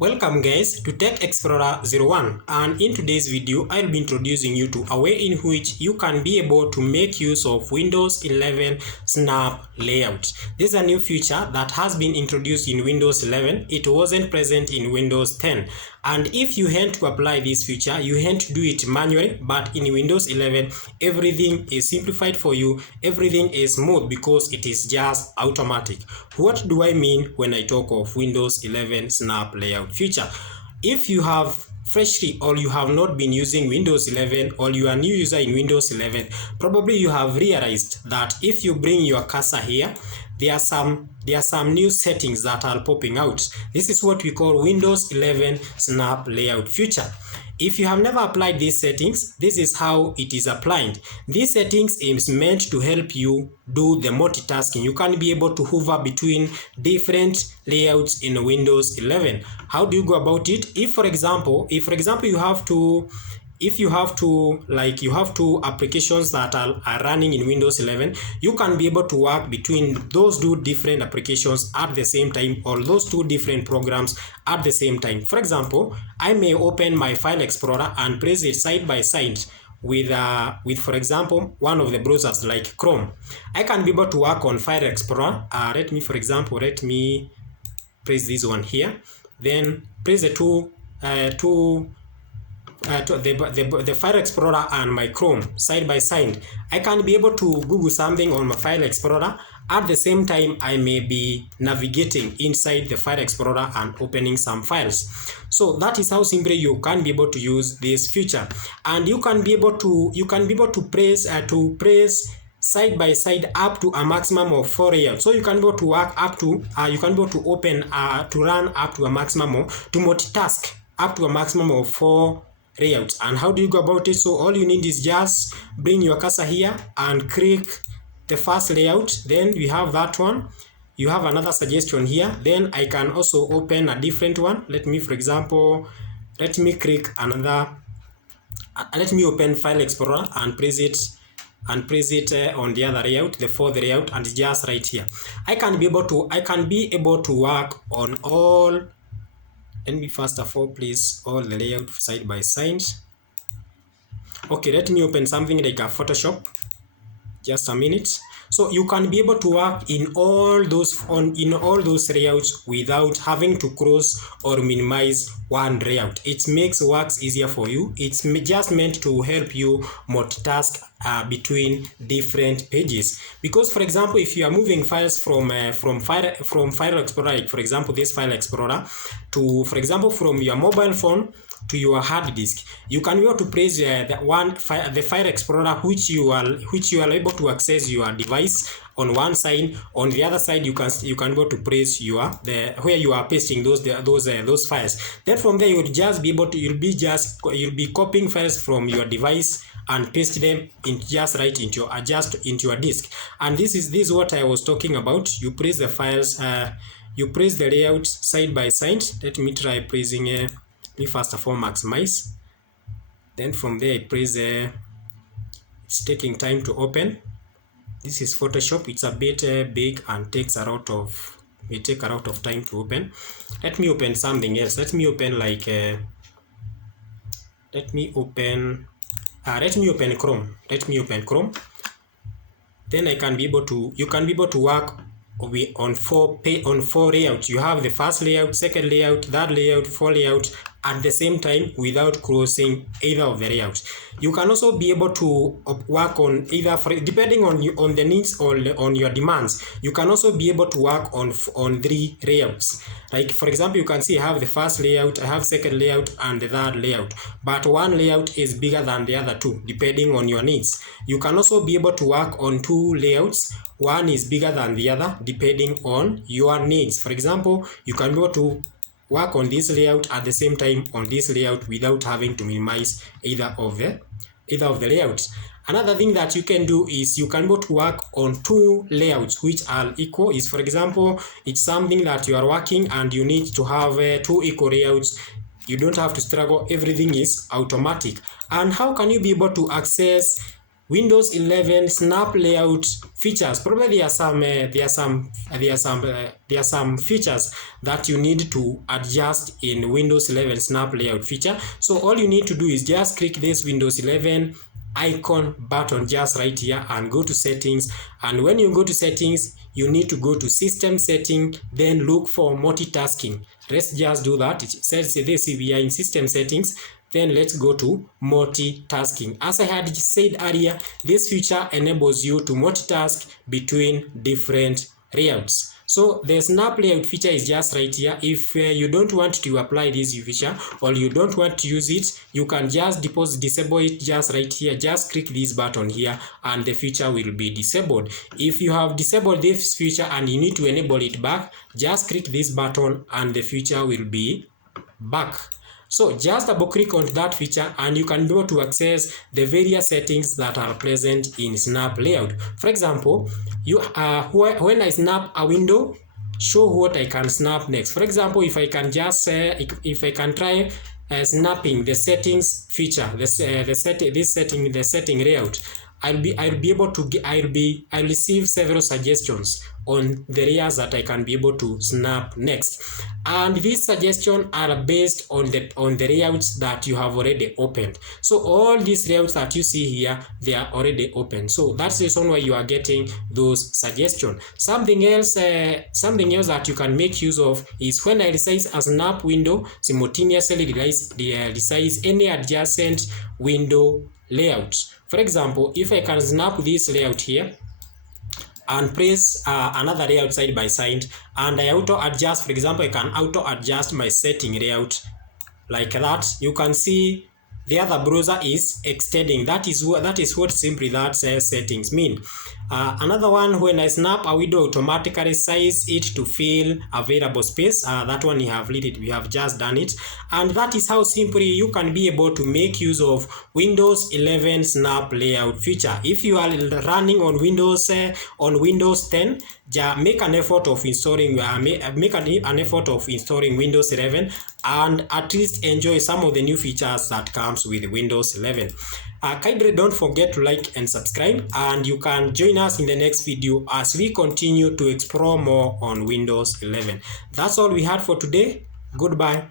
Welcome guys to Tech Explorer 01, and in today's video I'll be introducing you to a way in which you can be able to make use of Windows 11 Snap Layout. This is a new feature that has been introduced in Windows 11. It wasn't present in Windows 10, and if you want to apply this feature you want to do it manually, but in Windows 11 everything is simplified for you, everything is smooth because it is just automatic. What do I mean when I talk of Windows 11 Snap Layout feature? If you have freshly or you have not been using Windows 11 or you are a new user in Windows 11, probably you have realized that if you bring your cursor here, there are some new settings that are popping out. This is what we call Windows 11 Snap Layout feature. If you have never applied these settings, this is how it is applied. These settings is meant to help you do the multitasking. You can be able to hover between different layouts in Windows 11. How do you go about it? If for example you have two applications that are running in Windows 11, you can be able to work between those two different applications at the same time, or those two different programs at the same time. For example, I may open my File Explorer and press it side by side with for example one of the browsers like Chrome. I can be able to work on File Explorer. Let me press this one here, then press the the File Explorer and my Chrome side by side. I can be able to Google something on my File Explorer. At the same time, I may be navigating inside the File Explorer and opening some files. So that is how simply you can be able to use this feature, and you can be able to press side by side up to a maximum of 4 layouts. So you can be able to work up to you can be able to open to run up to a maximum of, to multitask up to a maximum of 4 layouts. And how do you go about it? So all you need is just bring your cursor here and click the first layout. Then we have that one. You have another suggestion here. Then I can also open a different one. Let me click another. Let me open File Explorer and press it on the other layout, the fourth layout, and just right here. I can be able to work on all. Let me first of all place all the layout side by side. Okay, let me open something like a Photoshop. Just a minute. So you can be able to work in all those layouts without having to cross or minimize one layout. It makes works easier for you. It's just meant to help you multitask between different pages. Because for example, if you are moving files from File Explorer, like for example this File Explorer, to for example from your mobile phone to your hard disk, you can be able to press the File Explorer which you are able to access your device on one side. On the other side, you can be able to press where you are pasting those files. Then from there, you'll be copying files from your device and paste them into your disk. And this is what I was talking about. You press the files, you press the layout side by side. Let me try pressing me first of all maximize. Then from there I press it's taking time to open. This is Photoshop. It's a bit big and may take a lot of time to open. Let me open something else. Let me open Chrome. Let me open Chrome. Then you can be able to work on four layouts. You have the first layout, second layout, third layout, fourth layout at the same time without crossing either of the layouts. You can also be able to work on either, depending on the needs or on your demands. You can also be able to work on 3 layouts. Like for example, you can see I have the first layout, I have second layout, and the third layout. But one layout is bigger than the other two, depending on your needs. You can also be able to work on 2 layouts. One is bigger than the other, depending on your needs. For example, you can be able to work on this layout at the same time on this layout without having to minimize either of the layouts. Another thing that you can do is you can be able to work on 2 layouts which are equal. Is for example, it's something that you are working and you need to have 2 equal layouts. You don't have to struggle. Everything is automatic. And how can you be able to access Windows 11 snap layout features. Probably there are some features that you need to adjust in Windows 11 snap layout feature. So all you need to do is just click this Windows 11 icon button just right here and go to settings. And when you go to settings, you need to go to system setting, then look for multitasking. Let's just do that. It says this, we are in system settings. Then let's go to multitasking. As I had said earlier, this feature enables you to multitask between different layouts. So the snap layout feature is just right here. If you don't want to apply this feature or you don't want to use it, you can just disable it just right here. Just click this button here and the feature will be disabled. If you have disabled this feature and you need to enable it back, just click this button and the feature will be back. So just double click on that feature and you can go to access the various settings that are present in snap layout. For example, when I snap a window, show what I can snap next. For example, if I can just if I can try snapping the settings feature, the setting layout, I'll be able to get, I'll receive several suggestions on the layers that I can be able to snap next, and these suggestions are based on the layouts that you have already opened. So all these layouts that you see here, they are already open. So that's the reason why you are getting those suggestions. Something else that you can make use of is when I resize a snap window, simultaneously resize any adjacent window layouts. For example, if I can snap this layout here and press another layout side by side, and I auto adjust, for example, I can auto adjust my setting layout like that, you can see the other browser is extending. That is what simply that settings mean. Another one, when I snap a window, automatically size it to fill available space. That one we have just done it, and that is how simply you can be able to make use of Windows 11 snap layout feature. If you are running on Windows 10, make an effort of installing Windows 11 and at least enjoy some of the new features that comes with Windows 11. Kindly don't forget to like and subscribe, and you can join us in the next video as we continue to explore more on Windows 11. That's all we had for today. Goodbye.